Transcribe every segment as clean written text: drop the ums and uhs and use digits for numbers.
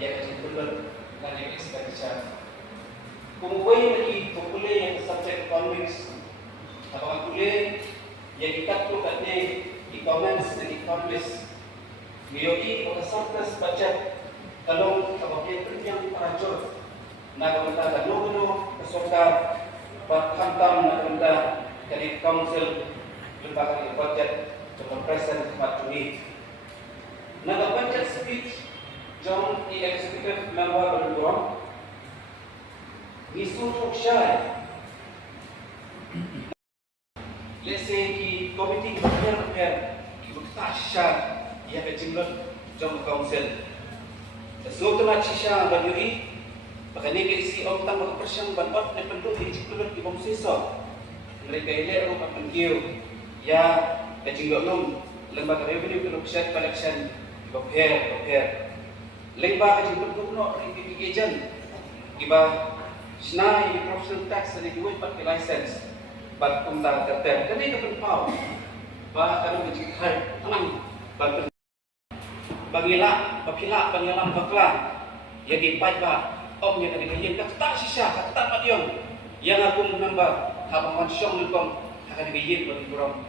ia akan benar dan yang expenditure. Kemudian lagi kuliah yang subjek economics, apakah kuliah yang kita tu katnya economics dan economics, biologi atau surplus budget kalau apabila yang peracur, nak kita gano kesuka berhantam nak kita dari council lembaga budget atau present maturi. Nak budget speech John the executive member berdoa. Isu syai. Let's say ki committee berpikir kita syai ia kejimlot John council. So tu nak syai bagi pakani ke isi om tang persiang banbat ne penduk di cikulun di bomsiso. Mereka ile ro panggil ya kejimlot lembaga revenue collection prepare lembaga kejimlot no registration iba Senai professional tax dan duit pakai license, bagi kumta terter. Kami kepen pau, bahkan kecil hai, tenang, bagilah, bapila, pengelam bakla, yang dipakai bah, om yang ada kajian, kata sisa, kata mationg, yang aku menambah, habang mansong lukong, akan dikajian bagi kurang.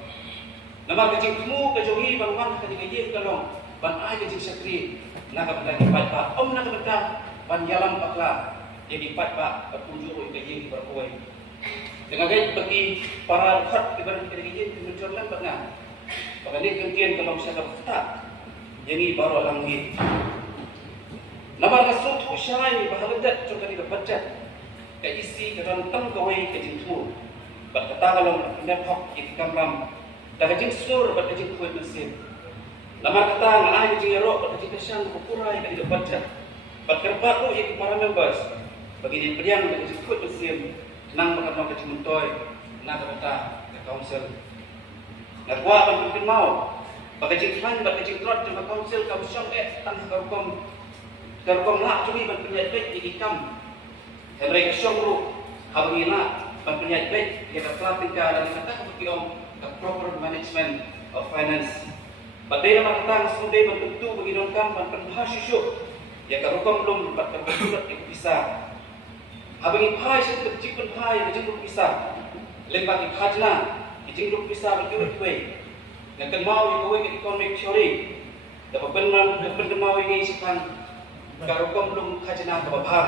Nama kecil kamu kejongi bangwan akan dikajian kalong, ban ay kecil sakri, nak kepen dipakai bah, om nak kepen pengelam bakla. Jadi empat pak bertujuh oleh kajian berkuai. Dengan baik bagi para ukhat dibanding kajian kemunculan pernah. Bagaimana kemudian kalau misalnya berkata, jadi baru alam ini. Nama kasut usyai bahagian juga tidak baca. Keisi kerantang kawai kajian tu. Berkata kalau nak hok jadi kamram. Dah kajian sur berkajian kuat mesin. Nama kata ngalai kajian rok berkajian kesan kukurai tidak baca. Berkerbat tu jadi para members. Bagi dia beriang bagi ikut mesin tenang berkata ke cimuntoy nak kata ke council nak buat pemimpin mau bagi ciklan bagi cikrot jumpa council kamu syam tanah karukom nak curi berpenyakit di ikam mereka syam ru habila berpenyakit dia dapat tinggal dan kata kemudian the proper management of finance badai nama kata sudah berbentuk bagi dongkam dan perbahas syusyuk ya karukom belum dapat terbentuk bisa Abang ipai saya tercipun pai yang jenguk pisah, lembag ikhajna, jenguk pisah berjuang kuai. Yang mau yang kuai economic theory, dapat benar mau yang isikan karukom belum khajna kebabhar.